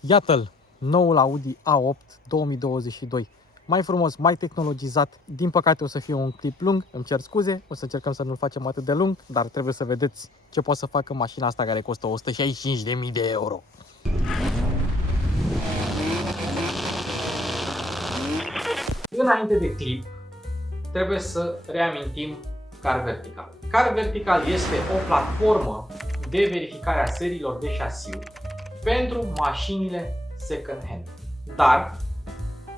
Iată-l, noul Audi A8 2022. Mai frumos, mai tehnologizat. Din păcate o să fie un clip lung, îmi cer scuze, o să încercăm să nu-l facem atât de lung, dar trebuie să vedeți ce poate să facă mașina asta care costă 165.000 de euro. Înainte de clip, trebuie să reamintim Car Vertical. Car Vertical este o platformă de verificare a seriilor de șasiu pentru mașinile second hand. Dar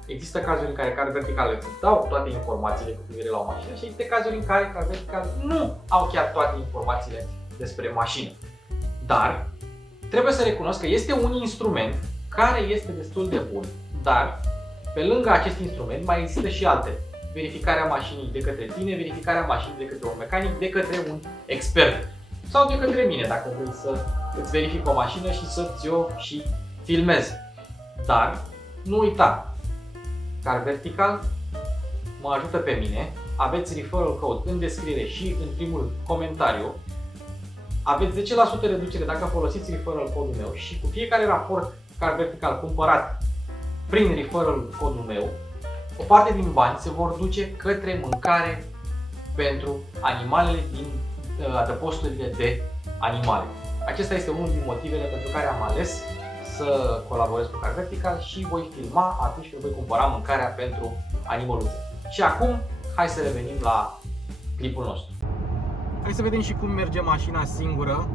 există cazuri în care Car Vertical îți dau toate informațiile cu privire la o mașină și există cazuri în care Car Vertical nu au chiar toate informațiile despre mașină. Dar trebuie să recunosc că este un instrument care este destul de bun, dar pe lângă acest instrument mai există și alte. Verificarea mașinii de către tine, verificarea mașinii de către un mecanic, de către un expert. Sau de către mine, dacă vrei să îți verific o mașină și să ți-o și filmezi. Dar nu uita, Car Vertical mă ajută pe mine. Aveți referral code în descriere și în primul comentariu. Aveți 10% reducere dacă folosiți referral code-ul meu și cu fiecare raport Car Vertical cumpărat prin referral code-ul meu, o parte din bani se vor duce către mâncare pentru animalele din adăposturile de animale. Acesta este unul din motivele pentru care am ales să colaborez cu Car Vertical și voi filma atunci când voi cumpăra mâncarea pentru animăluțe. Și acum, hai să revenim la clipul nostru. Hai să vedem și cum merge mașina singură.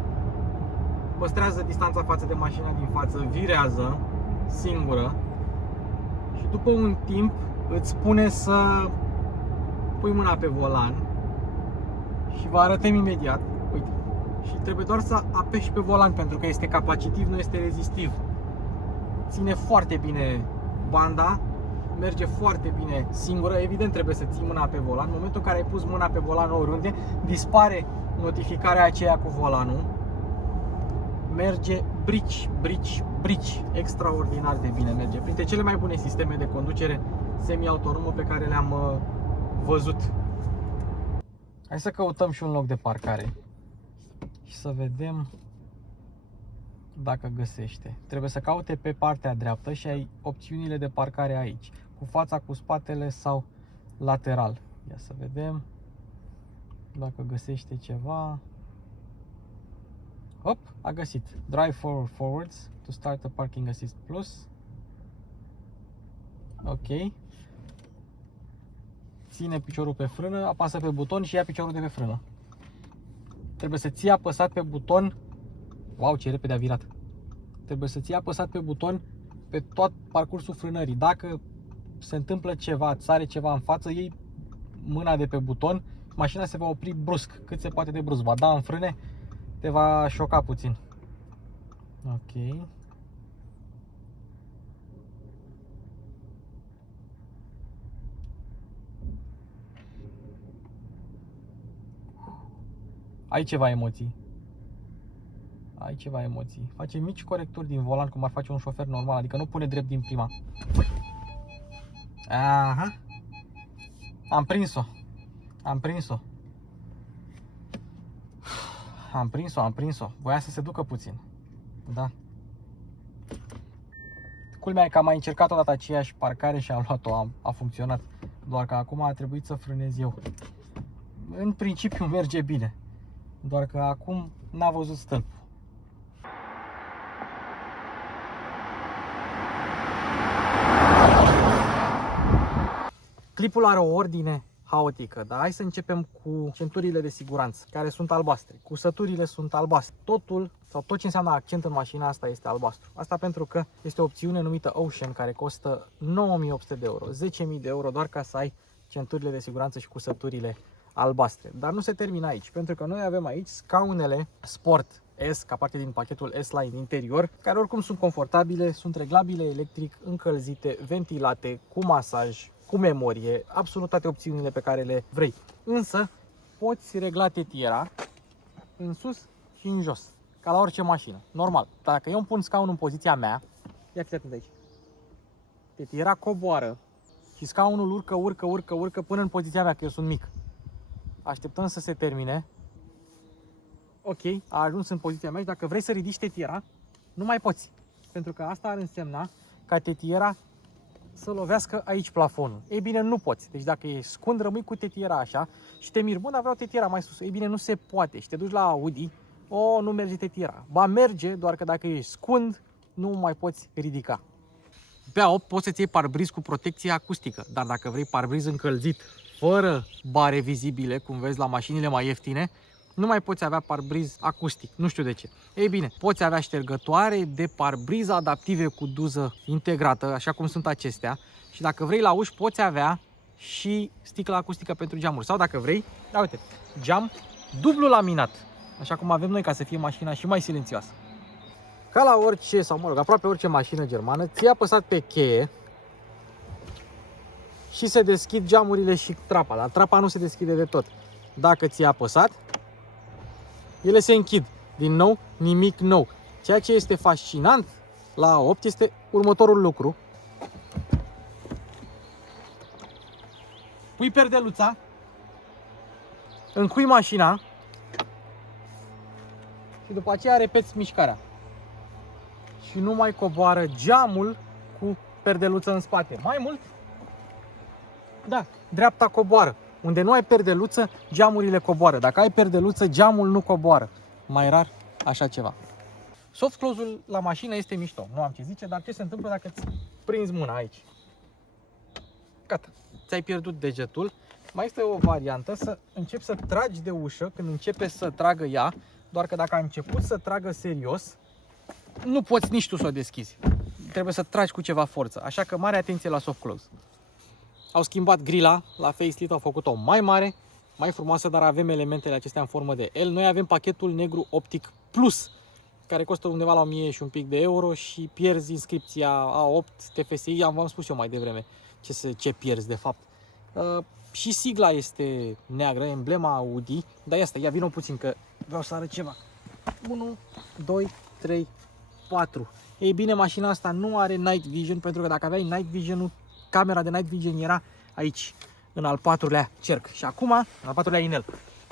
Păstrează distanța față de mașina din față, virează singură și după un timp îți spune să pui mâna pe volan și vă arătăm imediat. Uite. Și trebuie doar să apeși pe volan pentru că este capacitiv, nu este rezistiv. Ține foarte bine banda, merge foarte bine singură. Evident trebuie să ții mâna pe volan. În momentul în care ai pus mâna pe volan oriunde, dispare notificarea aceea cu volanul. Merge brici, brici, brici. Extraordinar de bine merge. Printre cele mai bune sisteme de conducere semi-autonomă pe care le-am văzut. Hai să căutăm și un loc de parcare și să vedem dacă găsește. Trebuie să caute pe partea dreaptă și ai opțiunile de parcare aici, cu fața, cu spatele sau lateral. Ia să vedem dacă găsește ceva. Hop, a găsit. Drive forwards to start the parking assist plus. Ok. Ține piciorul pe frână, apasă pe buton și ia piciorul de pe frână. Trebuie să ții apăsat pe buton. Wow, ce repede a virat. Trebuie să ții apăsat pe buton pe tot parcursul frânării. Dacă se întâmplă ceva, îți sare ceva în față, iei mâna de pe buton, mașina se va opri brusc, cât se poate de brusc. Va da în frâne, te va șoca puțin. Ok. Ai ceva emoții. Ai ceva emoții. Face mici corecturi din volan cum ar face un șofer normal, adică nu pune drept din prima. Aha. Am prins-o. Am prins-o. Am prins-o, am prins-o. Voia să se ducă puțin. Da. Culmea e că am mai încercat odată aceeași parcare și am luat-o, a funcționat. Doar că acum a trebuit să frânez eu. În principiu merge bine. Doar că acum n-a văzut stâlpul. Clipul are o ordine haotică, dar hai să începem cu centurile de siguranță, care sunt albastre. Cusăturile sunt albastre. Totul, sau tot ce înseamnă accent în mașina asta este albastru. Asta pentru că este o opțiune numită Ocean, care costă 9.800 de euro, 10.000 de euro doar ca să ai centurile de siguranță și cusăturile albastre. Dar nu se termină aici, pentru că noi avem aici scaunele Sport S, ca parte din pachetul S-Line interior, care oricum sunt confortabile, sunt reglabile electric, încălzite, ventilate, cu masaj, cu memorie, absolut toate opțiunile pe care le vrei. Însă poți regla tetiera în sus și în jos, ca la orice mașină, normal. Dacă eu îmi pun scaunul în poziția mea, ia fiți atent aici, tetiera coboară și scaunul urcă până în poziția mea, că eu sunt mic. Așteptăm să se termine. Ok, a ajuns în poziția mea și dacă vrei să ridici tetiera, nu mai poți. pentru că asta ar însemna ca tetiera să lovească aici plafonul. Ei bine, nu poți. Deci dacă e scund, rămâi cu tetiera așa și te miri, bă, dar vreau tetiera mai sus. Ei bine, nu se poate. Și te duci la Audi, nu merge tetiera. Ba merge, doar că dacă ești scund, nu mai poți ridica. Pe A8 poți să-ți iei parbriz cu protecție acustică, dar dacă vrei parbriz încălzit, fără bare vizibile, cum vezi la mașinile mai ieftine, nu mai poți avea parbriz acustic, nu știu de ce. Ei bine, poți avea ștergătoare de parbriz adaptive cu duză integrată, așa cum sunt acestea, și dacă vrei la uși poți avea și sticlă acustică pentru geamuri. Sau dacă vrei, da, uite, geam dublu laminat, așa cum avem noi, ca să fie mașina și mai silențioasă. Ca la orice, sau mă rog, aproape orice mașină germană, ți-ai apăsat pe cheie și se deschid geamurile și trapa. Dar trapa nu se deschide de tot. Dacă ți-ai apăsat, ele se închid. Din nou, nimic nou. Ceea ce este fascinant la A8 este următorul lucru. Pui perdeluța, încui mașina și după aceea repeți mișcarea. Și nu mai coboară geamul cu perdeluță în spate. Mai mult, da, dreapta coboară. Unde nu ai perdeluță, geamurile coboară. Dacă ai perdeluță, geamul nu coboară. Mai rar așa ceva. Soft close-ul la mașină este mișto. Nu am ce zice, dar ce se întâmplă dacă îți prinzi mâna aici? Gata, ți-ai pierdut degetul. Mai este o variantă să începi să tragi de ușă când începe să tragă ea. Doar că dacă a început să tragă serios, nu poți nici tu să o deschizi. Trebuie să tragi cu ceva forță. Așa că mare atenție la soft close. Au schimbat grila la facelift, au făcut-o mai mare, mai frumoasă, dar avem elementele acestea în formă de L. Noi avem pachetul negru optic plus, care costă undeva la 1000 și un pic de euro și pierzi inscripția A8 TFSI. V-am spus eu mai devreme ce pierzi de fapt. Și sigla este neagră, emblema Audi, dar ia vină puțin că vreau să arăt ceva. 1, 2, 3, 4. Ei bine, mașina asta nu are night vision, pentru că dacă aveai night vision, camera de night vision era aici, în al patrulea cerc. Și acum, în al patrulea inel.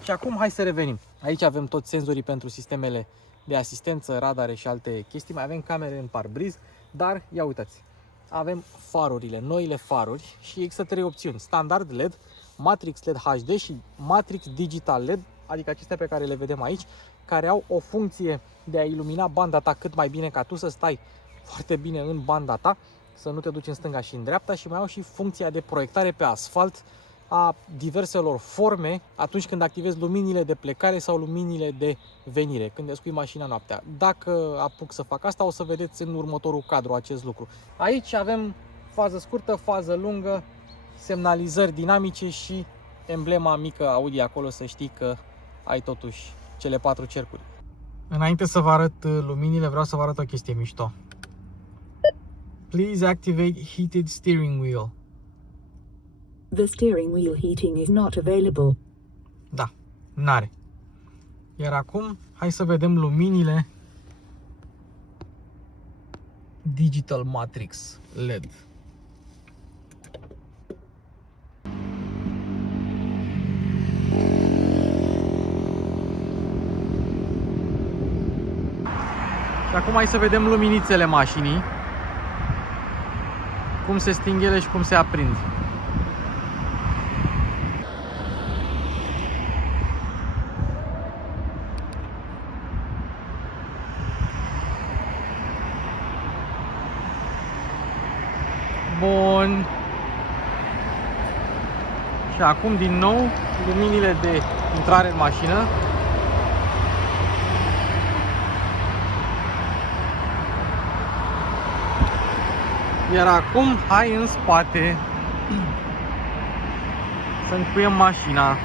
Și acum hai să revenim. Aici avem toți senzorii pentru sistemele de asistență, radare și alte chestii. Mai avem camere în parbriz, dar ia uitați. Avem farurile, noile faruri și există 3 opțiuni. Standard LED, Matrix LED HD și Matrix Digital LED, adică acestea pe care le vedem aici, care au o funcție de a ilumina banda ta cât mai bine, ca tu să stai foarte bine în banda ta, să nu te duci în stânga și în dreapta, și mai au și funcția de proiectare pe asfalt a diverselor forme atunci când activezi luminile de plecare sau luminile de venire, când descui mașina noaptea. Dacă apuc să fac asta, o să vedeți în următorul cadru acest lucru. Aici avem fază scurtă, fază lungă, semnalizări dinamice și emblema mică Audi acolo, să știi că ai totuși cele 4 cercuri. Înainte să vă arăt luminile, vreau să vă arăt o chestie mișto. Please activate heated steering wheel. The steering wheel heating is not available. Da, n-are. Iar acum, hai să vedem luminile Digital Matrix LED. Și acum hai să vedem luminițele mașinii, cum se sting ele și cum se aprind. Bun. Și acum din nou luminile de intrare în mașină. Iar acum hai în spate să încuiem mașina.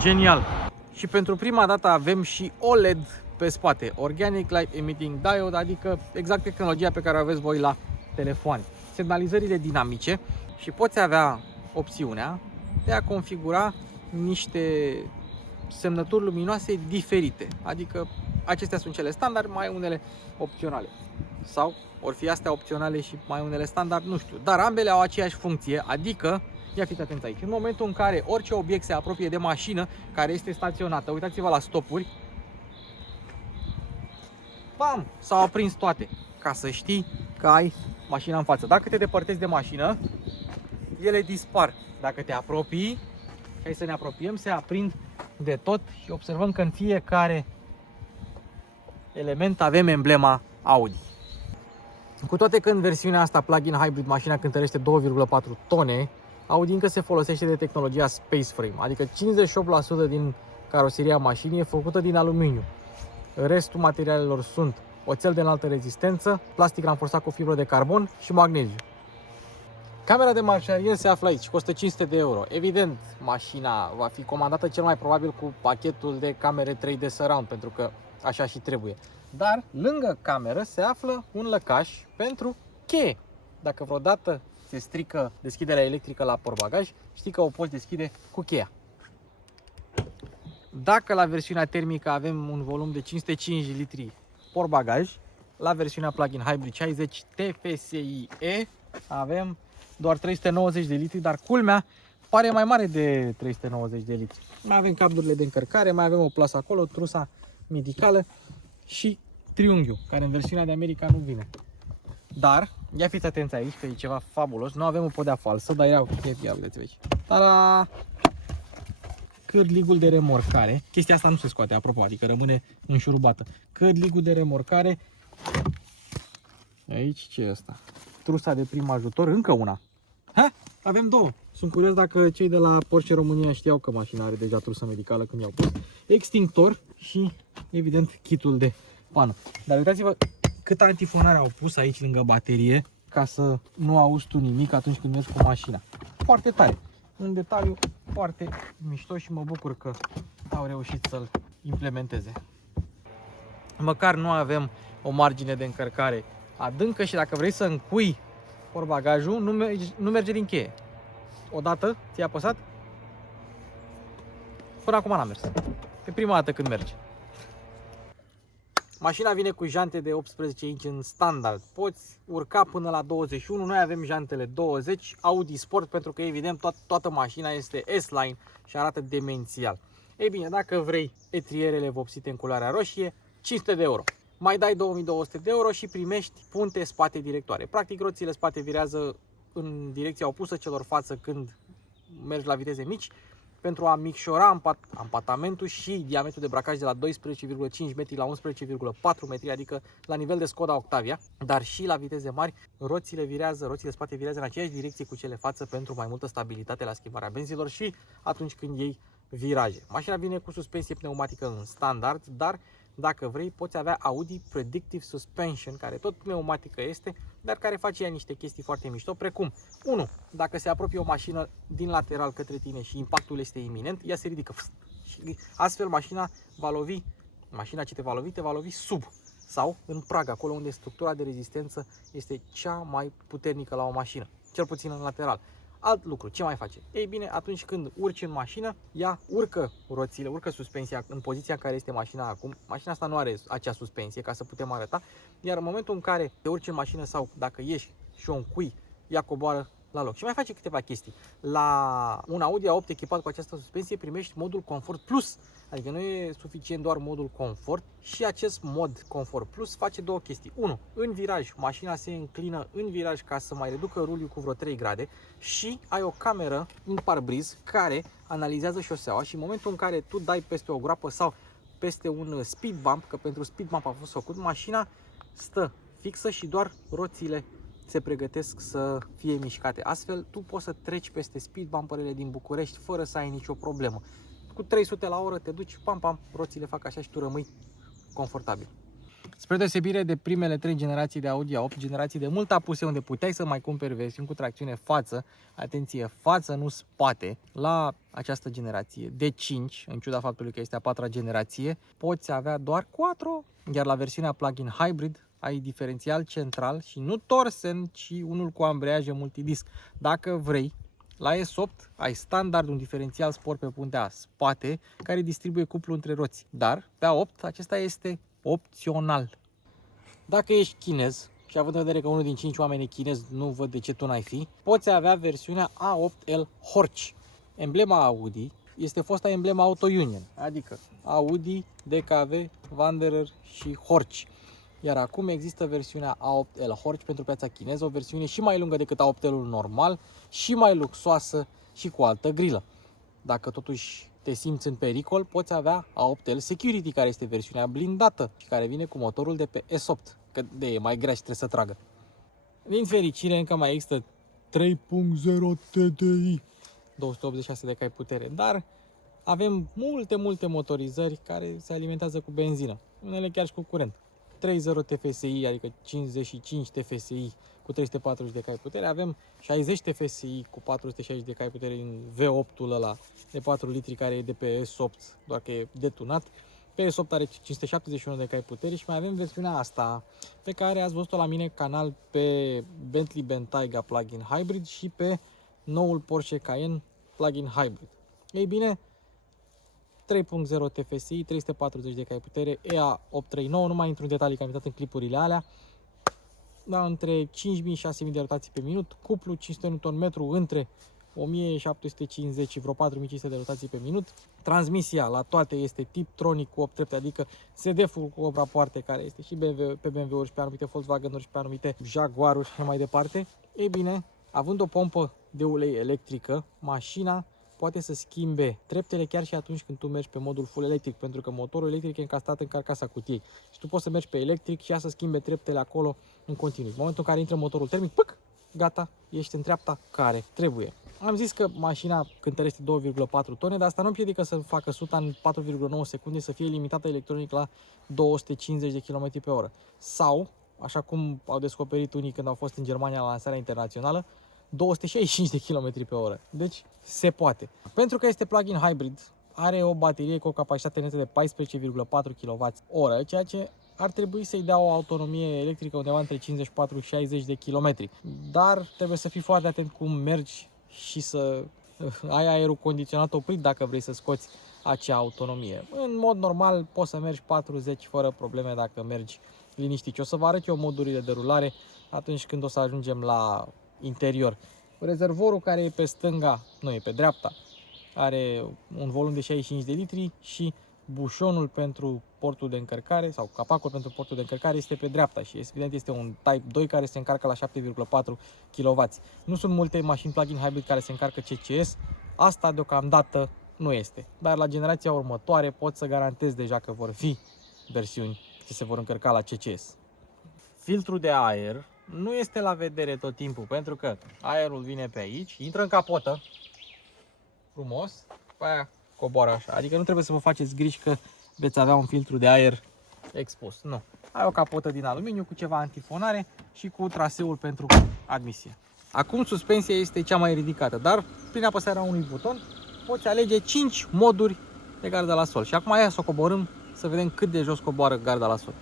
Genial! Și pentru prima dată avem și OLED pe spate, Organic Light Emitting Diode, adică exact tehnologia pe care o aveți voi la telefon. Semnalizările dinamice și poți avea opțiunea de a configura niște semnături luminoase diferite, adică acestea sunt cele standard, mai unele opționale. Sau or fi astea opționale și mai unele standard, nu știu. Dar ambele au aceeași funcție, adică, ia fiți atenți aici, în momentul în care orice obiect se apropie de mașină care este staționată, uitați-vă la stopuri, bam, s-au aprins toate, ca să știi că ai mașina în față. Dacă te depărtezi de mașină, ele dispar. Dacă te apropii, hai să ne apropiem, se aprind de tot și observăm că în fiecare element avem emblema Audi. Cu toate că în versiunea asta plug-in hybrid mașina cântărește 2,4 tone, Audi încă se folosește de tehnologia Space Frame, adică 58% din caroseria mașinii e făcută din aluminiu. Restul materialelor sunt oțel de înaltă rezistență, plastic ranforsat cu fibră de carbon și magneziu. Camera de marșarier se află aici, costă 500 de euro. Evident, mașina va fi comandată cel mai probabil cu pachetul de camere 3D Surround, pentru că așa și trebuie. Dar lângă cameră se află un lăcaș pentru cheie. Dacă vreodată se strică deschiderea electrică la portbagaj, știi că o poți deschide cu cheia. Dacă la versiunea termică avem un volum de 505 litri portbagaj, la versiunea plug-in hybrid 60 TFSI-E avem doar 390 de litri, dar culmea pare mai mare de 390 de litri. Mai avem cablurile de încărcare, mai avem o plasă acolo, trusa medicală și triunghiul, care în versiunea de America nu vine. Dar, ia fiți atenți aici, că e ceva fabulos. Nu avem o podea falsă, dar ia uitați-vă aici. Tada! Cârligul de remorcare. Chestia asta nu se scoate, apropo, adică rămâne înșurubată. Cârligul de remorcare. Aici ce e asta? Trusa de prim ajutor, încă una. Ha? Avem două. Sunt curios dacă cei de la Porsche România știau că mașina are deja trusă medicală când i-au pus. Extintor și, evident, kitul de pană. Dar uitați-vă cât antifonare au pus aici lângă baterie ca să nu auzi tu nimic atunci când mergi cu mașina. Foarte tare. În detaliu, foarte mișto și mă bucur că au reușit să-l implementeze. Măcar nu avem o margine de încărcare adâncă și dacă vrei să încui portbagajul, nu merge din cheie. Odată ți-a apăsat? Până acum n-a mers. E prima dată când merge. Mașina vine cu jante de 18 inch în standard. Poți urca până la 21. Noi avem jantele 20 Audi Sport pentru că evident toată mașina este S-Line și arată demențial. Ei bine, dacă vrei etrierele vopsite în culoarea roșie, 500 de euro. Mai dai 2200 de euro și primești punte spate directoare. Practic roțile spate virează în direcția opusă celor față când mergi la viteze mici, pentru a micșora ampatamentul și diametrul de bracaj de la 12,5 metri la 11,4 metri, adică la nivel de Skoda Octavia, dar și la viteze mari, roțile spate virează în aceeași direcție cu cele față pentru mai multă stabilitate la schimbarea benzilor și atunci când iei viraje. Mașina vine cu suspensie pneumatică în standard, dar dacă vrei poți avea Audi Predictive Suspension, care tot pneumatică este, dar care face ea niște chestii foarte mișto, precum 1. Dacă se apropie o mașină din lateral către tine și impactul este iminent, ea se ridică și astfel mașina ce te va lovi sub sau în prag, acolo unde structura de rezistență este cea mai puternică la o mașină, cel puțin în lateral. Alt lucru, ce mai face? Ei bine, atunci când urci în mașină, ea urcă roțile, urcă suspensia în poziția în care este mașina acum. Mașina asta nu are acea suspensie, ca să putem arăta, iar în momentul în care te urci în mașină sau dacă ieși și o încui, ea coboară la loc. Și mai face câteva chestii. La un Audi A8 echipat cu această suspensie primești modul Comfort Plus. Adică nu e suficient doar modul Comfort, și acest mod Comfort Plus face două chestii. 1. În viraj, mașina se înclină în viraj ca să mai reducă ruliul cu vreo 3 grade și ai o cameră în parbriz care analizează șoseaua și în momentul în care tu dai peste o groapă sau peste un speed bump, că pentru speed bump a fost făcut, mașina stă fixă și doar roțile se pregătesc să fie mișcate. Astfel, tu poți să treci peste speed bumperele din București fără să ai nicio problemă. Cu 300 la oră te duci, pam, pam, roțile fac așa și tu rămâi confortabil. Spre deosebire de primele 3 generații de Audi A8, generații de mult apuse unde puteai să mai cumperi versiuni cu tracțiune față, atenție, față, nu spate, la această generație de 5, în ciuda faptului că este a 4-a generație, poți avea doar 4, iar la versiunea plug-in hybrid ai diferențial central și nu torsen, ci unul cu ambreiaje multidisc. Dacă vrei, la S8 ai standard un diferențial sport pe puntea spate care distribuie cuplu între roți, dar pe A8 acesta este opțional. Dacă ești chinez, și având în vedere că unul din 5 oameni e chinez, nu văd de ce tu n-ai fi, poți avea versiunea A8L Horch. Emblema Audi este fosta emblema Auto Union, adică Audi, DKV, Wanderer și Horch. Iar acum există versiunea A8L Horch pentru piața chineză, o versiune și mai lungă decât A8L-ul normal, și mai luxoasă și cu altă grilă. Dacă totuși te simți în pericol, poți avea A8L Security, care este versiunea blindată și care vine cu motorul de pe S8, că de e mai grea și trebuie să tragă. Din fericire, încă mai există 3.0 TDI, 286 de cai putere, dar avem multe motorizări care se alimentează cu benzină, unele chiar și cu curent. 30 TFSI, adică 55 TFSI cu 340 de cai putere, avem 60 TFSI cu 460 de cai putere în V8-ul ăla de 4 litri care e de pe S8, doar că e detunat. Pe S8 are 571 de cai putere și mai avem versiunea asta pe care ați văzut-o la mine canal pe Bentley Bentayga Plug-in Hybrid și pe noul Porsche Cayenne Plug-in Hybrid. Ei bine, 3.0 TFSI, 340 de cai putere, EA839, nu mai intru în detalii că am intrat în clipurile alea, da, între 5.000 și 6.000 de rotații pe minut, cuplu 500 Nm între 1.750 și vreo 4.500 de rotații pe minut. Transmisia la toate este Tiptronic cu 8 trepte, adică SDF-ul cu 8 rapoarte, care este și pe BMW-uri și pe anumite Volkswagen-uri și pe anumite Jaguar-uri și mai departe. Ei bine, având o pompă de ulei electrică, mașina poate să schimbe treptele chiar și atunci când tu mergi pe modul full electric, pentru că motorul electric e încastat în carcasa cutiei și tu poți să mergi pe electric și ea să schimbe treptele acolo în continuu. În momentul în care intră motorul termic, păc, gata, ești în treapta care trebuie. Am zis că mașina cântărește 2,4 tone, dar asta nu împiedică să facă suta în 4,9 secunde, să fie limitată electronic la 250 de km pe oră. Sau, așa cum au descoperit unii când au fost în Germania la lansarea internațională, 265 de km pe oră. Deci se poate. Pentru că este plug-in hybrid, are o baterie cu o capacitate netă de 14,4 kWh, ceea ce ar trebui să-i dea o autonomie electrică undeva între 54 și 60 de km. Dar trebuie să fii foarte atent cum mergi și să ai aerul condiționat oprit dacă vrei să scoți acea autonomie. În mod normal poți să mergi 40 fără probleme dacă mergi liniștit. Și o să vă arăt eu modurile de rulare atunci când o să ajungem la interior. Rezervorul care e pe stânga, nu e pe dreapta, are un volum de 65 de litri și bușonul pentru portul de încărcare sau capacul pentru portul de încărcare este pe dreapta și evident este un Type 2 care se încarcă la 7,4 kW. Nu sunt multe mașini plug-in hybrid care se încarcă CCS, asta deocamdată nu este, dar la generația următoare pot să garantez deja că vor fi versiuni ce se vor încărca la CCS. Filtrul de aer nu este la vedere tot timpul, pentru că aerul vine pe aici, intră în capotă, frumos, pe aia coboară așa. Adică nu trebuie să vă faceți griji că veți avea un filtru de aer expus. Nu. Ai o capotă din aluminiu cu ceva antifonare și cu traseul pentru admisie. Acum suspensia este cea mai ridicată, dar prin apăsarea unui buton poți alege 5 moduri de garda la sol. Și acum hai să o coborâm să vedem cât de jos coboară garda la sol.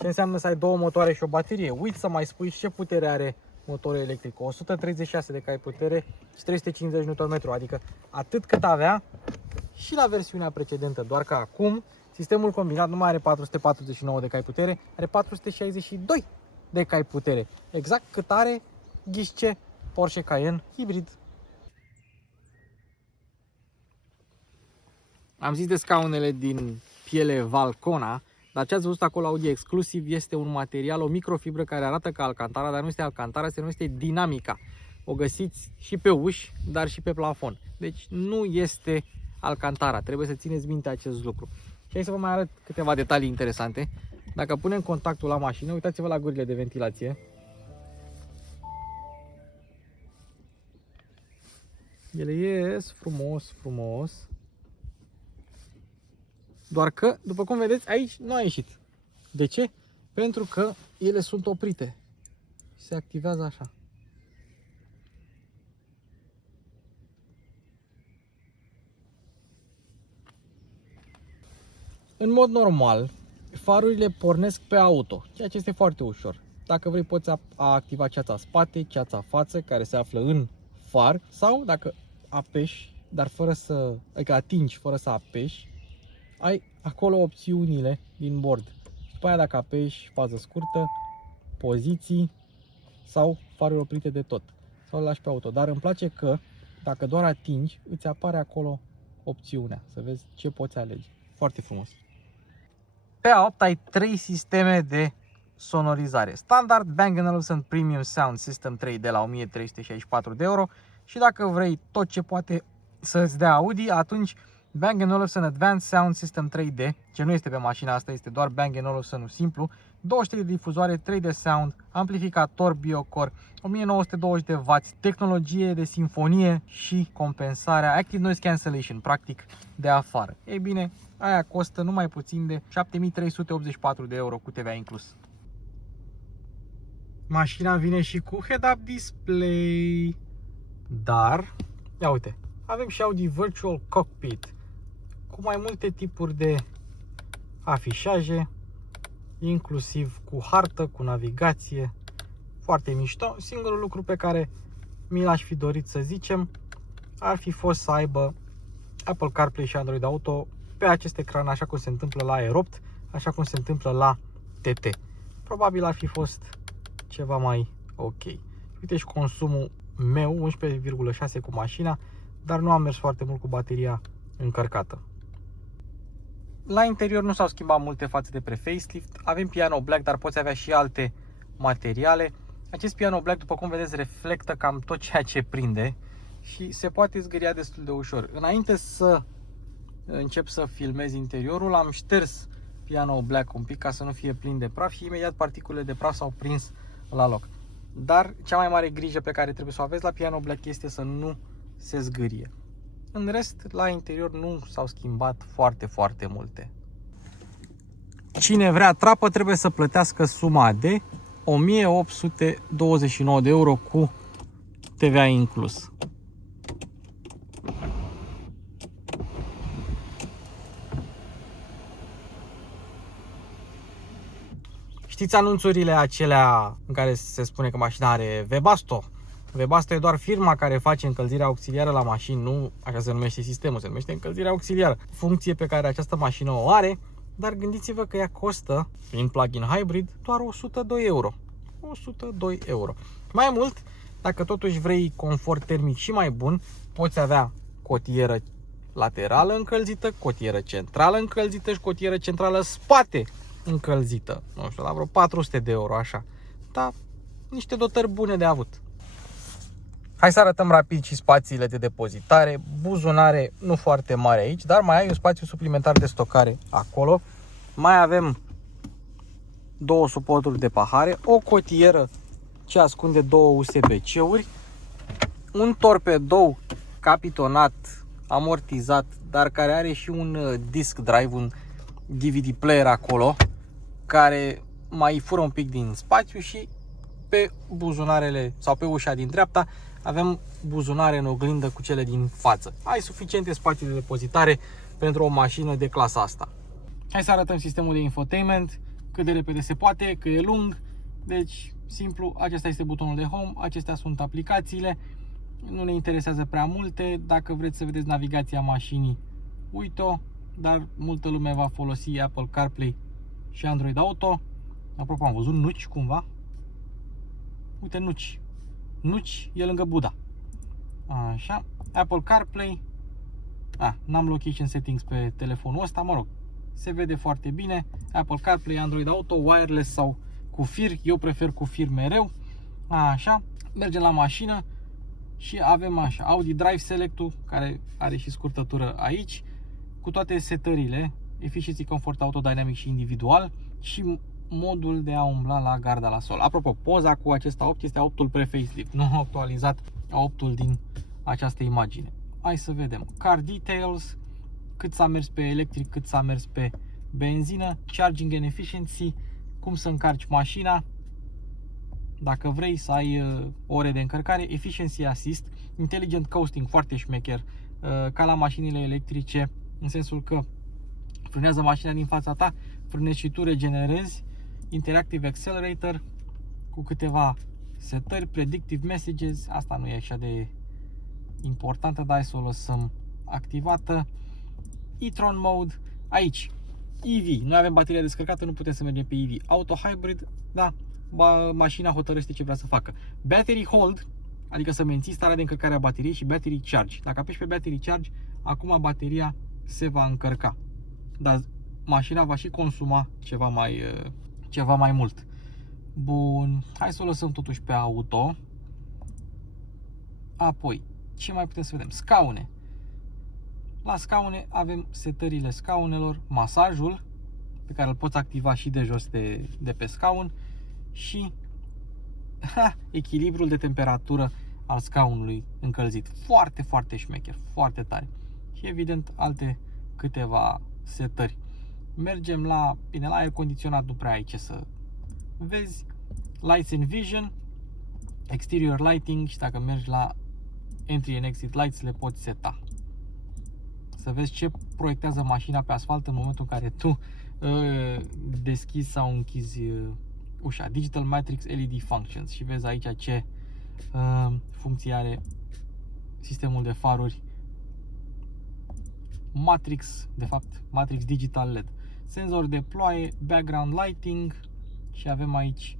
Ce înseamnă să ai două motoare și o baterie? Uit să mai spui ce putere are motorul electric. 136 de cai putere și 350 Nm, adică atât cât avea și la versiunea precedentă, doar că acum sistemul combinat nu mai are 449 de cai putere, are 462 de cai putere. Exact cât are, ghiși ce, Porsche Cayenne hibrid. Am zis de scaunele din piele Valcona, dar ce ați văzut acolo Audi exclusiv este un material, o microfibră care arată ca Alcantara, dar nu este Alcantara, se numește Dinamica. O găsiți și pe uși, dar și pe plafon. Deci nu este Alcantara, trebuie să țineți minte acest lucru. Și hai să vă mai arăt câteva detalii interesante. Dacă punem contactul la mașină, uitați-vă la gurile de ventilație. Ele ies frumos. Doar că, după cum vedeți, aici nu a ieșit. De ce? Pentru că ele sunt oprite. Se activează așa. În mod normal, farurile pornesc pe auto, ceea ce este foarte ușor. dacă vrei poți activa ceața spate, ceața față care se află în far sau dacă apeși, dar fără să, adică atingi fără să apeși, ai acolo opțiunile din bord. Și după aia dacă apeși fază scurtă, poziții sau faruri oprite de tot. Sau le lași pe auto. Dar îmi place că dacă doar atingi, îți apare acolo opțiunea. Să vezi ce poți alege. Foarte frumos. Pe A8 ai 3 sisteme de sonorizare. Standard, Bang & Olufsen Premium Sound System 3 de la 1364 de euro. Și dacă vrei tot ce poate să-ți dea Audi, atunci Bang & Olufsen Advanced Sound System 3D, ce nu este pe mașina asta, este doar Bang & Olufsen simplu, 200 de difuzoare, 3D sound, amplificator Biocore, 1920 de W, tehnologie de sinfonie și compensarea Active Noise Cancellation, practic de afară. Ei bine, aia costă numai puțin de 7384 de euro cu TVA inclus. Mașina vine și cu head-up display, dar, ia uite, avem și Audi Virtual Cockpit cu mai multe tipuri de afișaje, inclusiv cu hartă, cu navigație, foarte mișto. Singurul lucru pe care mi l-aș fi dorit să zicem ar fi fost să aibă Apple CarPlay și Android Auto pe acest ecran, așa cum se întâmplă la Air 8, așa cum se întâmplă la TT. Probabil ar fi fost ceva mai ok. Uite și consumul meu, 11,6 cu mașina, dar nu am mers foarte mult cu bateria încărcată. La interior nu s-au schimbat multe față de pre-facelift. Avem piano black, dar poți avea și alte materiale. Acest piano black, după cum vedeți, reflectă cam tot ceea ce prinde și se poate zgâria destul de ușor. Înainte să încep să filmez interiorul, am șters piano black un pic ca să nu fie plin de praf și imediat particulele de praf s-au prins la loc. Dar cea mai mare grijă pe care trebuie să o aveți la piano black este să nu se zgârie. În rest, la interior nu s-au schimbat foarte multe. Cine vrea trapă trebuie să plătească suma de 1829 de euro cu TVA inclus. Știți anunțurile acelea în care se spune că mașina are Webasto? Webasto e doar firma care face încălzirea auxiliară la mașini, nu așa se numește sistemul, se numește încălzirea auxiliară. Funcție pe care această mașină o are, dar gândiți-vă că ea costă, prin plug-in hybrid, doar 102 euro. 102 euro. Mai mult, dacă totuși vrei confort termic și mai bun, poți avea cotieră laterală încălzită, cotieră centrală încălzită și cotieră centrală spate încălzită. Nu știu, la vreo 400 de euro, așa. Dar niște dotări bune de avut. Hai să arătăm rapid și spațiile de depozitare. Buzunare nu foarte mare aici, dar mai ai un spațiu suplimentar de stocare acolo. Mai avem două suporturi de pahare, o cotieră ce ascunde două USB-C-uri, un torpedou capitonat, amortizat, dar care are și un disk drive, un DVD player acolo, care mai fură un pic din spațiu și pe buzunarele sau pe ușa din dreapta avem buzunare în oglindă cu cele din față. Ai suficiente spații de depozitare pentru o mașină de clasa asta. Hai să arătăm sistemul de infotainment, cât de repede se poate, că e lung. Deci, simplu, acesta este butonul de home, acestea sunt aplicațiile. Nu ne interesează prea multe. Dacă vreți să vedeți navigația mașinii, uite-o, dar multă lume va folosi Apple CarPlay și Android Auto. Apropo, am văzut nuci cumva? Uite, nuci. Nuci e lângă Buda. Așa, Apple CarPlay. N-am location settings pe telefonul ăsta, mă rog, se vede foarte bine. Apple CarPlay, Android Auto, wireless sau cu fir. Eu prefer cu fir mereu. Așa, mergem la mașină și avem așa, Audi Drive Select-ul, care are și scurtătură aici, cu toate setările, Efficiency, Comfort, Auto, Dynamic și individual, și modul de a umbla la garda la sol. Apropo, poza cu acest A8 este A8-ul pre-facelift, nu actualizat A8-ul din această imagine. Hai să vedem. Car details, cât s-a mers pe electric, cât s-a mers pe benzină, charging and efficiency, cum să încarci mașina, dacă vrei să ai ore de încărcare, efficiency assist, intelligent coasting, foarte șmecher, ca la mașinile electrice, în sensul că frânează mașina din fața ta, frânezi și tu, regenerezi, interactive accelerator, cu câteva setări, predictive messages, asta nu e așa de importantă, dar hai să o lăsăm activată. e-tron mode, aici EV, noi avem bateria descărcată, nu putem să mergem pe EV. Auto hybrid, da, mașina hotărăște ce vrea să facă. Battery hold, adică să menții starea de încărcare a bateriei, și battery charge. Dacă apeși pe battery charge, acum bateria se va încărca, dar mașina va și consuma ceva mai mult. Bun, hai să o lăsăm totuși pe auto. Apoi, ce mai putem să vedem? Scaune. La scaune avem setările scaunelor, masajul, pe care îl poți activa și de jos de pe scaun, și echilibrul de temperatură al scaunului încălzit. Foarte, foarte șmecher, foarte tare. Și evident alte câteva setări. Mergem la aer condiționat, nu prea ai ce să vezi. Lights and vision, exterior lighting, și dacă mergi la entry and exit lights le poți seta. Să vezi ce proiectează mașina pe asfalt în momentul în care tu deschizi sau închizi ușa. Digital Matrix LED Functions, și vezi aici ce funcție are sistemul de faruri Matrix, de fapt Matrix Digital LED. Senzor de ploaie, background lighting, și avem aici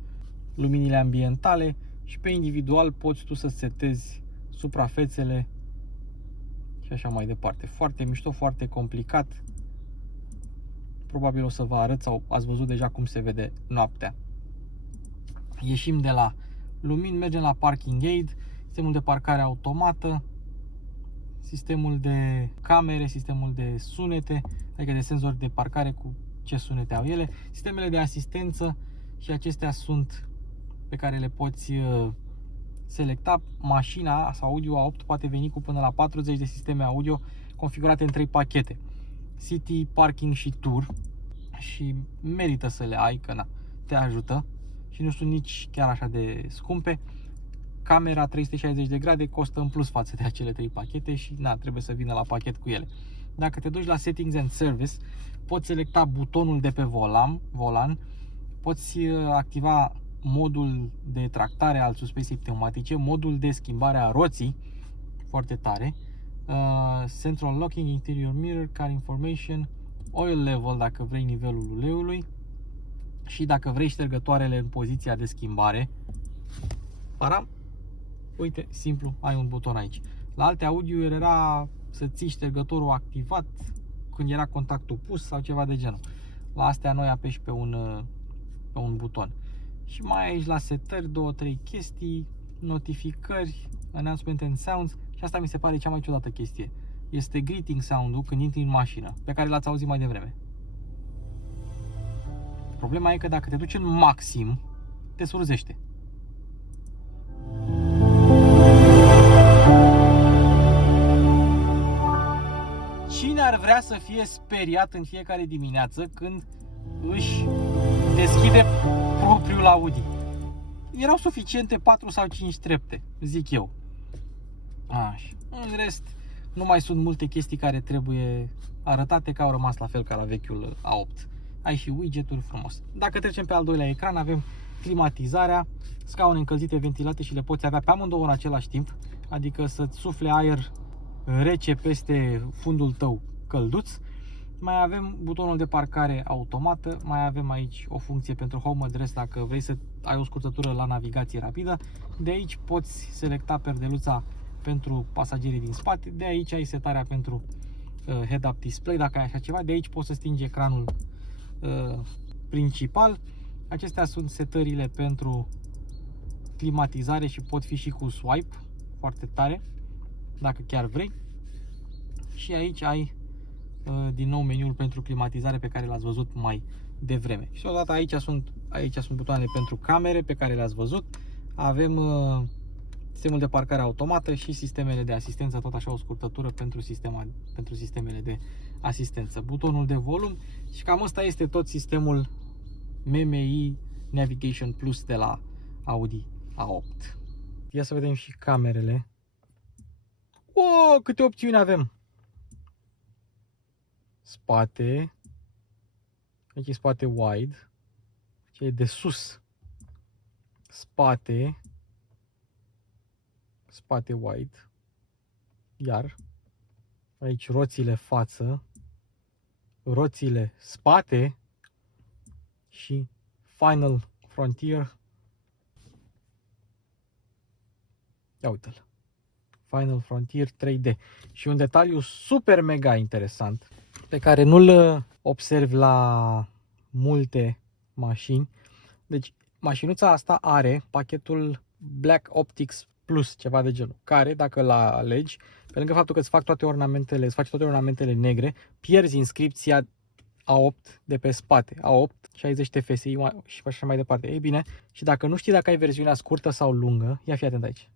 luminile ambientale, și pe individual poți tu să setezi suprafețele și așa mai departe. Foarte mișto, foarte complicat. Probabil o să vă arăt, sau ați văzut deja cum se vede noaptea. Ieșim de la lumini, mergem la Parking Aid, sistemul de parcare automată, sistemul de camere, sistemul de sunete, adică de senzori de parcare cu ce sunete au ele, sistemele de asistență, și acestea sunt pe care le poți selecta. Mașina sau Audio A8 poate veni cu până la 40 de sisteme audio configurate în 3 pachete: City, Parking și Tour, și merită să le ai, că te ajută și nu sunt nici chiar așa de scumpe. Camera 360 de grade costă în plus față de acele 3 pachete și trebuie să vină la pachet cu ele. Dacă te duci la Settings and Service, poți selecta butonul de pe volan, poți activa modul de tractare al suspensiei pneumatice, modul de schimbare a roții, foarte tare, Central Locking, Interior Mirror, Car Information, Oil Level dacă vrei nivelul uleiului, și dacă vrei ștergătoarele în poziția de schimbare. Param, uite, simplu, ai un buton aici. La alte audio era să ții ștergătorul activat când era contactul pus sau ceva de genul. La astea noi apeși pe un buton. Și mai aici la setări 2-3 chestii, notificări, announcement and sounds, și asta mi se pare cea mai ciudată chestie. Este greeting sound-ul când intri în mașină, pe care l-ați auzit mai devreme. Problema e că dacă te duci în maxim, te surzește. Cine ar vrea să fie speriat în fiecare dimineață când își deschide propriul Audi? Erau suficiente 4 sau 5 trepte, zic eu. Așa. În rest, nu mai sunt multe chestii care trebuie arătate, că au rămas la fel ca la vechiul A8. Ai și widget-uri frumos. Dacă trecem pe al doilea ecran, avem climatizarea, scaune încălzite, ventilate, și le poți avea pe amândouă în același timp, adică să-ți sufle aer rece peste fundul tău călduț. Mai avem butonul de parcare automată, mai avem aici o funcție pentru home address dacă vrei să ai o scurtătură la navigație rapidă. De aici poți selecta perdeluța pentru pasagerii din spate, de aici ai setarea pentru head-up display dacă ai așa ceva, de aici poți să stingi ecranul principal. Acestea sunt setările pentru climatizare și pot fi și cu swipe, foarte tare, dacă chiar vrei. Și aici ai din nou meniul pentru climatizare pe care l-ați văzut mai devreme. Și odată aici sunt butoanele pentru camere pe care le-ați văzut. Avem sistemul de parcare automată și sistemele de asistență, tot așa o scurtătură pentru sistemele de asistență. Butonul de volum, și cam asta este tot sistemul MMI Navigation Plus de la Audi A8. Ia să vedem și camerele. O, câte opțiuni avem! Spate, aici e spate wide, ce e de sus, spate wide, iar aici roțile față, roțile spate și Final Frontier. Ia uite-l. Final Frontier 3D. Și un detaliu super mega interesant pe care nu-l observ la multe mașini. Deci mașinuța asta are pachetul Black Optics Plus, ceva de genul, care dacă îl alegi, pe lângă faptul că îți face toate ornamentele negre, pierzi inscripția A8 de pe spate, A8, 60 TFSI și așa mai departe. Ei bine, și dacă nu știi dacă ai versiunea scurtă sau lungă, ia fi atent aici.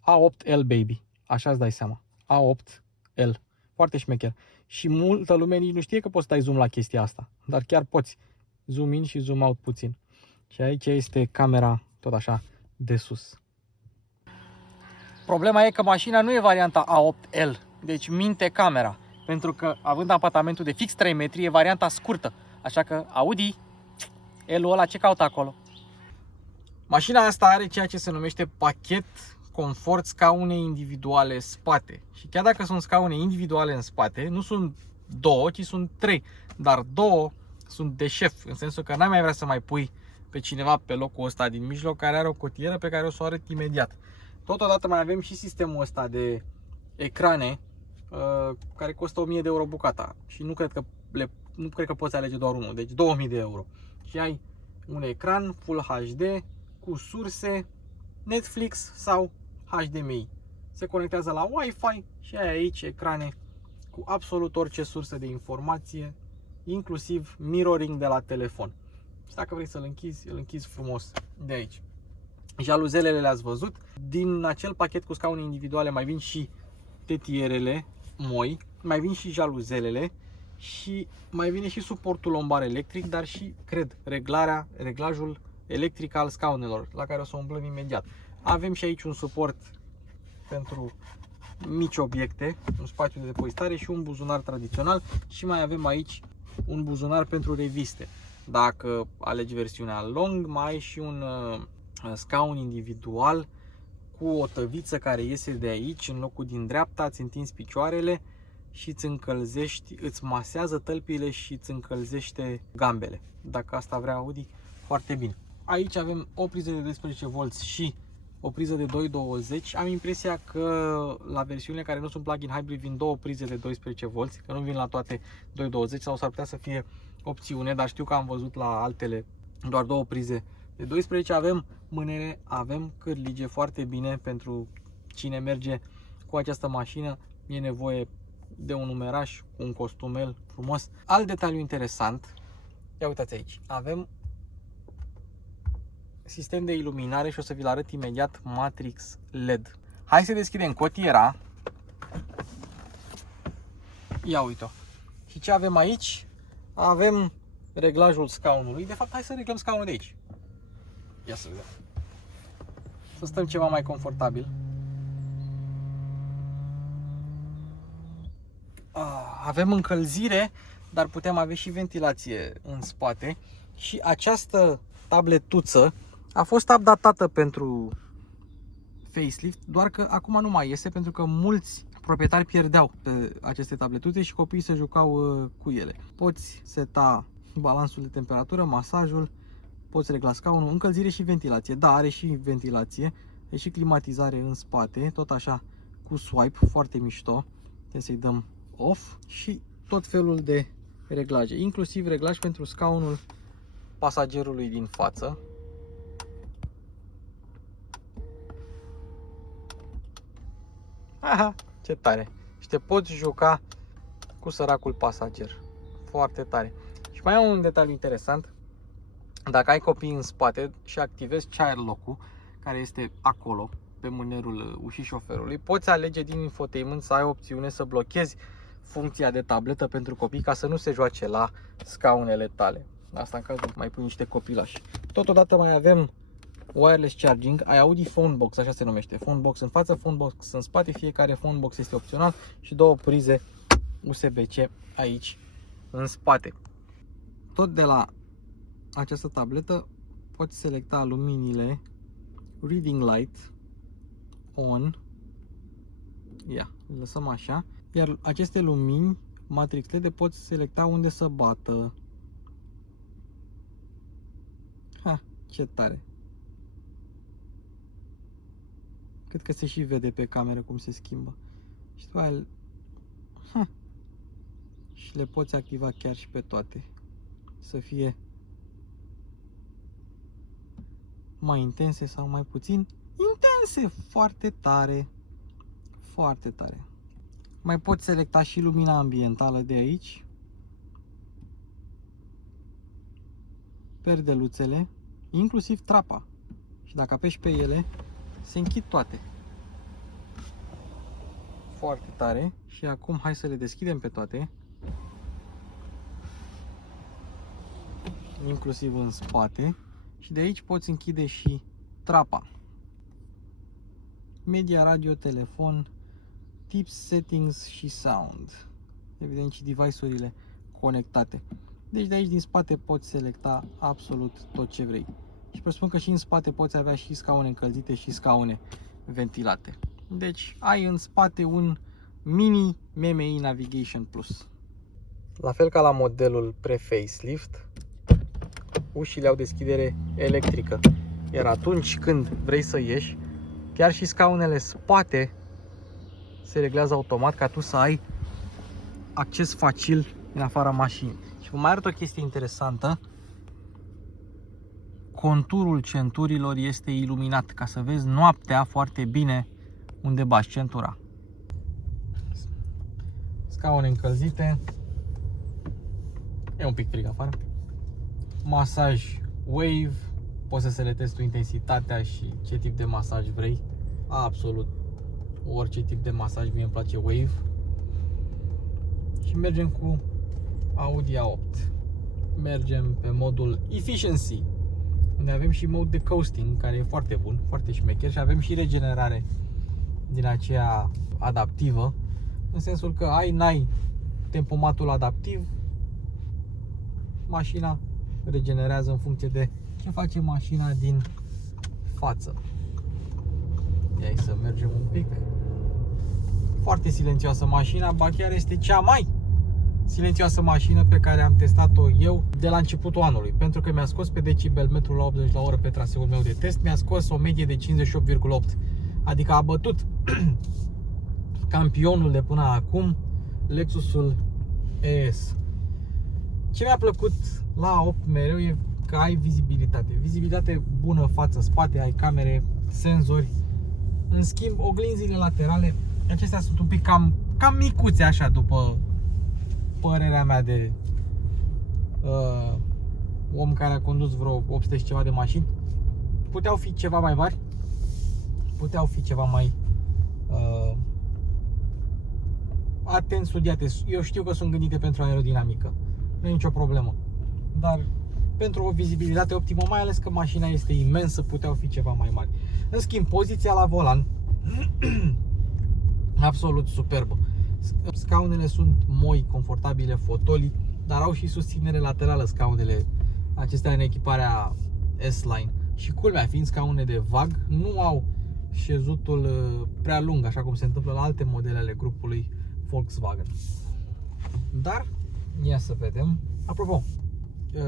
A8L baby, așa îți dai seama. A8L, foarte șmecher. Și multă lume nici nu știe că poți să dai zoom la chestia asta, dar chiar poți zoom in și zoom out puțin. Și aici este camera tot așa de sus. Problema e că mașina nu e varianta A8L, deci minte camera, pentru că având apartamentul de fix 3 metri e varianta scurtă. Așa că Audi, L-ul ăla ce caută acolo? Mașina asta are ceea ce se numește pachet confort scaune individuale spate. Și chiar dacă sunt scaune individuale în spate, nu sunt două, ci sunt trei. Dar două sunt de șef, în sensul că n-ai mai vrea să mai pui pe cineva pe locul ăsta din mijloc, care are o cotieră pe care o să o arăt imediat. Totodată mai avem și sistemul ăsta de ecrane care costă 1000 de euro bucata. Și nu cred că poți alege doar unul, deci 2000 de euro. Și ai un ecran Full HD cu surse Netflix sau HDMI. Se conectează la Wi-Fi și ai aici ecrane cu absolut orice sursă de informație, inclusiv mirroring de la telefon. Și dacă vrei să-l închizi, îl închizi frumos de aici. Jaluzelele le-ați văzut. Din acel pachet cu scaune individuale mai vin și tetierele moi, mai vin și jaluzelele și mai vine și suportul lombar electric, dar și, cred, reglajul electric al scaunelor, la care o să o umblăm imediat. Avem și aici un suport pentru mici obiecte, un spațiu de depozitare și un buzunar tradițional și mai avem aici un buzunar pentru reviste. Dacă alegi versiunea long, mai ai și un scaun individual cu o tăviță care iese de aici, în locul din dreapta, îți întinzi picioarele și îți masează tălpile și îți încălzește gambele. Dacă asta vrea Audi, foarte bine. Aici avem o priză de 12V și o priză de 220. Am impresia că la versiunile care nu sunt plug-in hybrid vin două prize de 12V, că nu vin la toate 220 sau s-ar putea să fie opțiune, dar știu că am văzut la altele doar două prize de 12. Avem mânere, avem cârlige, foarte bine pentru cine merge cu această mașină. E nevoie de un numeraș cu un costumel frumos. Alt detaliu interesant, ia uitați aici, avem sistem de iluminare și o să vi-l arăt imediat, Matrix LED. Hai să deschidem cotiera. Ia uite-o. Și ce avem aici? Avem reglajul scaunului. De fapt, hai să reglăm scaunul de aici. Ia să vedem. Să stăm ceva mai confortabil. Avem încălzire, dar putem avea și ventilație în spate. Și această tabletuță a fost updatată pentru facelift, doar că acum nu mai iese pentru că mulți proprietari pierdeau pe aceste tabletuțe și copiii se jucau cu ele. Poți seta balansul de temperatură, masajul, poți regla scaunul, încălzire și ventilație. Da, are și ventilație, e și climatizare în spate, tot așa cu swipe, foarte mișto. Trebuie să-i dăm off și tot felul de reglaje, inclusiv reglaj pentru scaunul pasagerului din față. Aha, ce tare! Și te poți juca cu săracul pasager. Foarte tare. Și mai am un detaliu interesant. Dacă ai copii în spate și activezi child lock-ul, care este acolo, pe mânerul ușii șoferului, poți alege din infotainment să ai opțiune să blochezi funcția de tabletă pentru copii ca să nu se joace la scaunele tale. Asta în cazul mai pui niște copilași. Totodată mai avem wireless charging, ai Audi Phone Box, așa se numește, Phone Box în față, Phone Box în spate, fiecare Phone Box este opțional și două prize USB-C aici în spate. Tot de la această tabletă poți selecta luminile Reading Light On. Ia, le lăsăm așa. Iar aceste lumini Matrix LED poți selecta unde să bată. Ha, ce tare! Cred că se și vede pe cameră cum se schimbă. Și după aia, și le poți activa chiar și pe toate. Să fie mai intense sau mai puțin intense. Foarte tare. Foarte tare. Mai poți selecta și lumina ambientală de aici. Perdeluțele, inclusiv trapa. Și dacă apeși pe ele, se închid toate. Foarte tare. Și acum hai să le deschidem pe toate. Inclusiv în spate. Și de aici poți închide și trapa. Media, radio, telefon, tips, settings și sound. Evident și device-urile conectate. Deci de aici din spate poți selecta absolut tot ce vrei. Și presupun că și în spate poți avea și scaune încălzite și scaune ventilate. Deci ai în spate un mini MMI Navigation Plus. La fel ca la modelul pre-facelift, ușile au deschidere electrică. Iar atunci când vrei să ieși, chiar și scaunele spate se reglează automat ca tu să ai acces facil în afara mașinii. Și vă mai arăt o chestie interesantă. Conturul centurilor este iluminat ca să vezi noaptea foarte bine unde bași centura. Scaune încălzite. E un pic frig afară. Masaj Wave. Poți să selectezi tu intensitatea și ce tip de masaj vrei. Absolut orice tip de masaj, mie îmi place Wave. Și mergem cu Audi A8. Mergem pe modul Efficiency, unde avem și mod de coasting, care e foarte bun, foarte șmecher, și avem și regenerare din aceea adaptivă, în sensul că n-ai tempomatul adaptiv, mașina regenerează în funcție de ce face mașina din față. Ia să mergem un pic. Foarte silențioasă mașina, ba chiar este cea mai silențioasă mașină pe care am testat-o eu de la începutul anului, pentru că mi-a scos pe decibelmetru la 80 la oră pe traseul meu de test, mi-a scos o medie de 58,8, adică a bătut campionul de până acum, Lexusul ES. Ce mi-a plăcut la 8 mereu e că ai vizibilitate bună față-spate, ai camere, senzori. În schimb, oglinzile laterale, acestea sunt un pic cam micuțe așa, după părerea mea de om care a condus vreo 800 și ceva de mașini. Puteau fi ceva mai mari, puteau fi ceva mai atent studiate. Eu știu că sunt gândite pentru aerodinamică, nu e nicio problemă, dar pentru o vizibilitate optimă, mai ales că mașina este imensă, puteau fi ceva mai mari. În schimb, poziția la volan absolut superbă. Scaunele sunt moi, confortabile, fotolii, dar au și susținere laterală scaunele acestea în echiparea S-Line. Și culmea, fiind scaune de VAG, nu au șezutul prea lung, așa cum se întâmplă la alte modele ale grupului Volkswagen. Dar, ia să vedem. Apropo,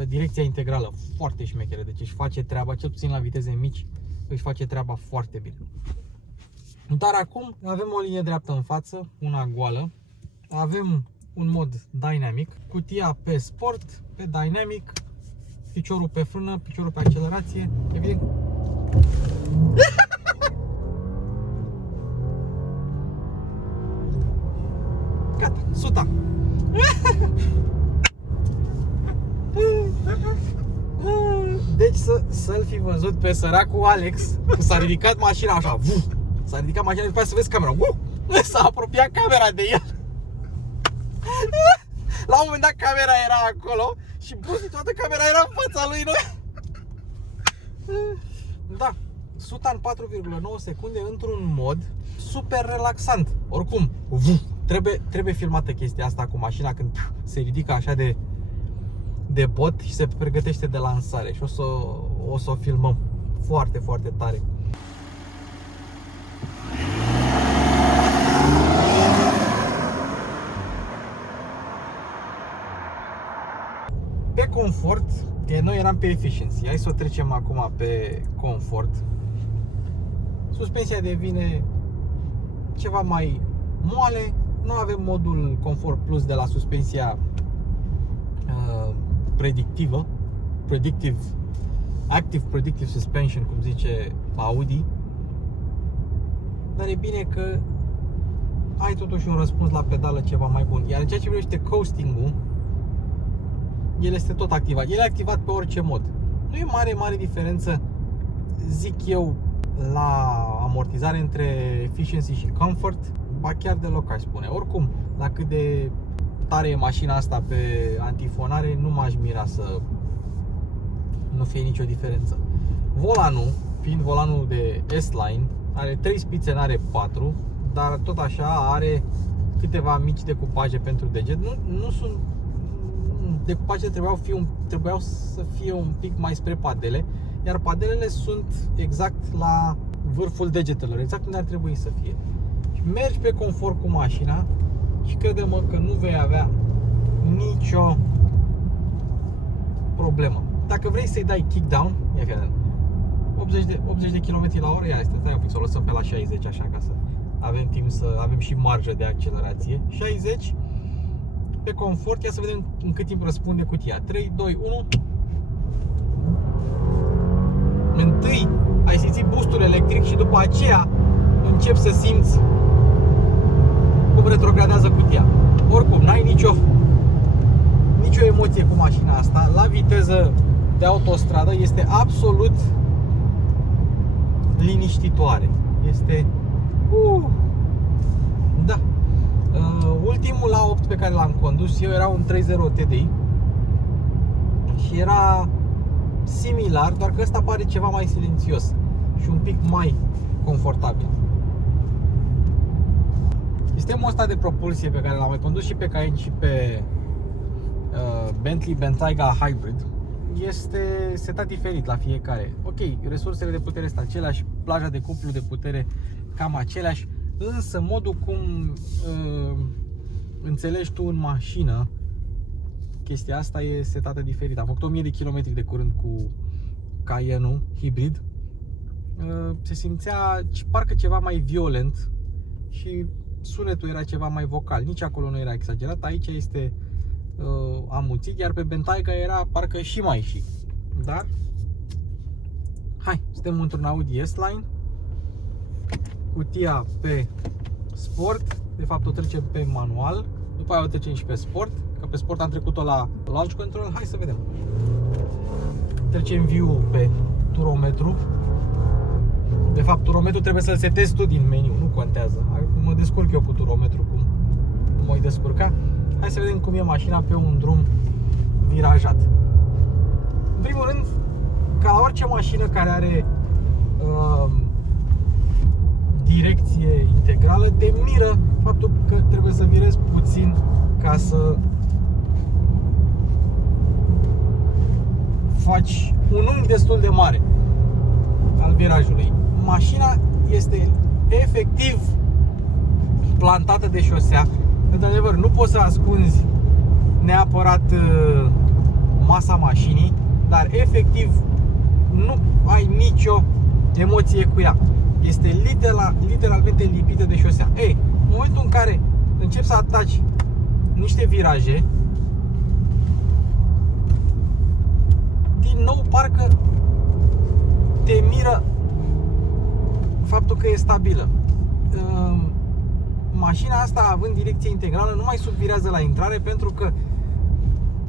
direcția integrală foarte șmecheră, deci își face treaba, cel puțin la viteze mici, își face treaba foarte bine. Dar acum avem o linie dreaptă în față, una goală. Avem un mod Dynamic, cutia pe Sport, pe Dynamic, piciorul pe frână, piciorul pe accelerație, evident. Gata, suta. Deci să-l fi văzut pe săracul Alex, s-a ridicat mașina așa, s-a ridicat mașina și după aia să vezi camera, s-a apropiat camera de el. La un moment dat camera era acolo și toată camera era în fața lui, noi. Da, suta în 4,9 secunde într-un mod super relaxant. Oricum, trebuie filmată chestia asta cu mașina când se ridică așa de de bot și se pregătește de lansare și o să o filmăm foarte, foarte tare. Pe confort, noi eram pe efficiency, hai să o trecem acum pe confort. Suspensia devine ceva mai moale, nu avem modul Comfort Plus de la suspensia Active Predictive Suspension, cum zice Audi. Dar e bine că ai totuși un răspuns la pedală ceva mai bun. Iar în ceea ce privește coasting-ul, el este tot activat. El e activat pe orice mod. Nu e mare diferență, zic eu, la amortizare între efficiency și comfort, ba chiar deloc, aș spune. Oricum, la cât de tare e mașina asta pe antifonare, nu m-aș mira să nu fie nicio diferență. Volanul, fiind volanul de S-Line, are 3 spițe, n-are 4, dar tot așa are câteva mici decupaje pentru deget. Nu sunt decupajele, trebuiau să fie un pic mai spre padele, iar padelele sunt exact la vârful degetelor, exact unde ar trebui să fie. Și mergi pe confort cu mașina și crede-mă că nu vei avea nicio problemă. Dacă vrei să-i dai kick down, ia fie 80 de km la oră, ia stai un pic să o lăsăm pe la 60 așa, ca să avem timp să avem și marjă de accelerație. 60 pe confort, ia să vedem în cât timp răspunde cutia. 3, 2, 1. Întâi ai simțit boostul electric și după aceea începi să simți cum retrogradează cutia. Oricum, n-ai nicio emoție cu mașina asta. La viteză de autostradă este absolut liniștitoare. Este da. Ultimul A8 pe care l-am condus eu era un 3.0 TDI și era similar, doar că ăsta pare ceva mai silențios și un pic mai confortabil. Sistemul ăsta de propulsie pe care l-am mai condus și pe Cayenne și pe Bentley Bentayga Hybrid este setat diferit la fiecare. Ok, resursele de putere sunt aceleași, plaja de cuplu de putere cam aceleași, însă modul cum înțelegi tu în mașină chestia asta e setată diferit. Am făcut 1000 de kilometri de curând cu Cayenne-ul hibrid. Se simțea parcă ceva mai violent și sunetul era ceva mai vocal. Nici acolo nu era exagerat, aici este amuțit, iar pe Bentayga era parcă și mai și. Dar hai, suntem într-un Audi S-Line. Cutia pe sport, de fapt o trecem pe manual, după aia o trecem și pe sport, că pe sport am trecut-o la launch control. Hai să vedem. Trecem view pe turometru. De fapt, turometru trebuie să-l setezi tu din meniu, nu contează. Mă descurc eu cu turometru, cum mă-i descurca. Hai să vedem cum e mașina pe un drum virajat. În primul rând, ca la orice mașină care are direcție integrală, te miră faptul că trebuie să virezi puțin ca să faci un unghi destul de mare al virajului. Mașina este efectiv plantată de șosea. Într-adevăr, nu poți să ascunzi neapărat masa mașinii, dar efectiv nu ai nicio emoție cu ea. Este literalmente lipită de șosea. Ei, în momentul în care începi să ataci niște viraje, din nou parcă te miră faptul că e stabilă. Mașina asta, având direcție integrală, nu mai subvirează la intrare, pentru că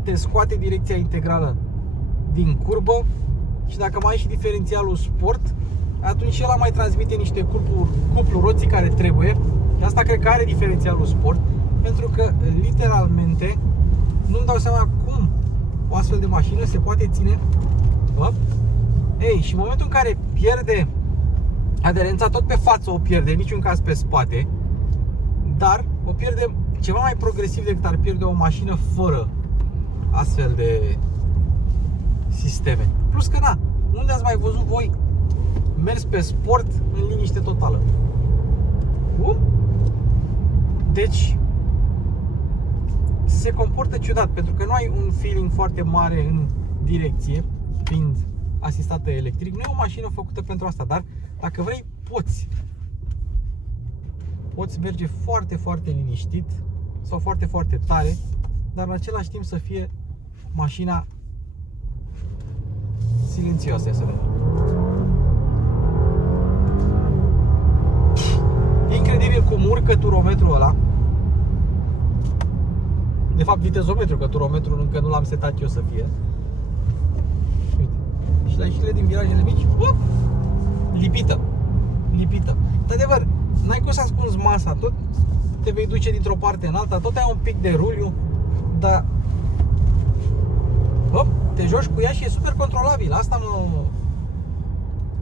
te scoate direcția integrală din curbă și dacă mai ai și diferențialul sport, atunci el mai transmite niște cuplu roții care trebuie. Și asta cred că are diferențialul sport, pentru că literalmente nu-mi dau seama cum o astfel de mașină se poate ține. Ei, și în momentul în care pierde aderența, tot pe față o pierde, în niciun caz pe spate, dar o pierde ceva mai progresiv decât ar pierde o mașină fără astfel de sisteme. Plus că na, unde ați mai văzut voi mers pe sport în liniște totală? Deci se comportă ciudat, pentru că nu ai un feeling foarte mare în direcție, fiind asistată electric. Nu e o mașină făcută pentru asta, dar dacă vrei, poți merge foarte, foarte liniștit sau foarte, foarte tare, dar în același timp să fie mașina silențioasă. Să vedem. E incredibil cum urcă turometrul ăla. De fapt, vitezometru, că turometrul încă nu l-am setat eu să fie. Uite. Și la ieșirile din virajele mici, lipită. De adevăr, n-ai cum să ascunzi masa, tot te vei duce dintr-o parte în alta, tot ai un pic de ruliu, dar te joci cu ea și e super controlabil. Asta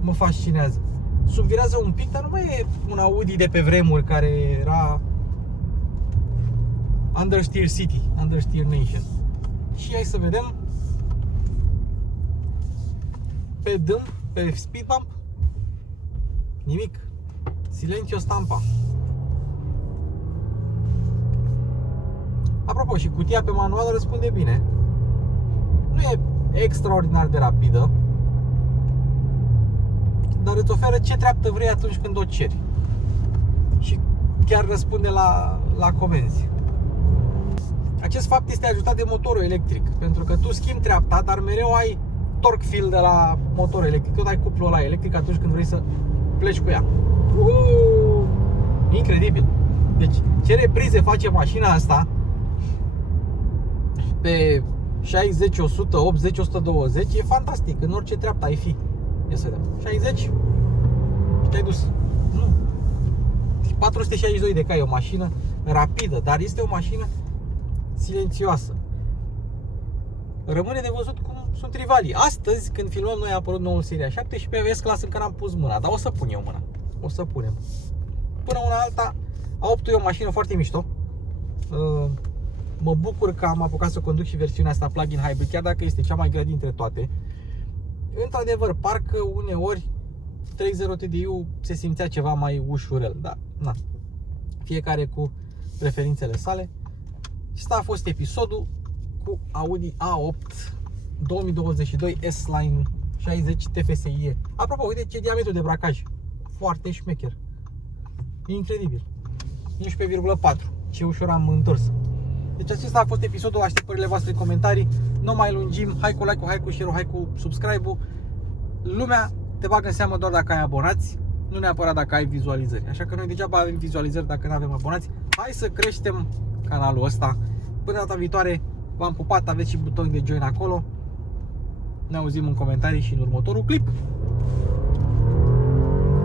mă fascinează. Subvirează un pic, dar nu mai e un Audi de pe vremuri care era Understeer City, Understeer Nation. Și hai să vedem pe dâmp, pe speed bump, nimic. Silenzio stampa. Apropo, și cutia pe manual răspunde bine. Nu e extraordinar de rapidă, dar îți oferă ce treaptă vrei atunci când o ceri. Și chiar răspunde la comenzi. Acest fapt este ajutat de motorul electric, pentru că tu schimbi treapta, dar mereu ai torque field de la motorul electric. Tot ai cuplul ăla electric atunci când vrei să pleci cu ea. Incredibil. Deci, ce reprize face mașina asta pe 60, 100, 80, 120 e fantastic, în orice treaptă ai fi. Ia să vedem. 60 și te-ai dus. Nu. 462 de cai, o mașină rapidă, dar este o mașină silențioasă. Rămâne de văzut cum sunt rivalii. Astăzi, când filmăm noi, a apărut noul Seria 7 și pe S-Class încă n-am pus mâna, dar o să pun eu mâna. O să punem. Până una alta, A8 e o mașină foarte mișto. Mă bucur că am apucat să conduc și versiunea asta plug-in hybrid, chiar dacă este cea mai grea dintre toate. Într-adevăr, parcă uneori 3.0 TDI-ul se simțea ceva mai ușurel, dar na, fiecare cu preferințele sale. Și asta a fost episodul cu Audi A8 2022 S-Line 60 TFSI. Apropo, uite ce diametru de bracaj, foarte șmecher, incredibil, 11,4, ce ușor am întors. Deci acesta a fost episodul, aștept părerile voastre în comentarii, nu mai lungim, hai cu like-ul, hai cu share-ul, hai cu subscribe-ul. Lumea te bagă în seamă doar dacă ai abonați, nu neapărat dacă ai vizualizări, așa că noi degeaba avem vizualizări dacă nu avem abonați. Hai să creștem canalul ăsta. Până data viitoare, v-am pupat, aveți și butonul de join acolo. Ne auzim în comentarii și în următorul clip.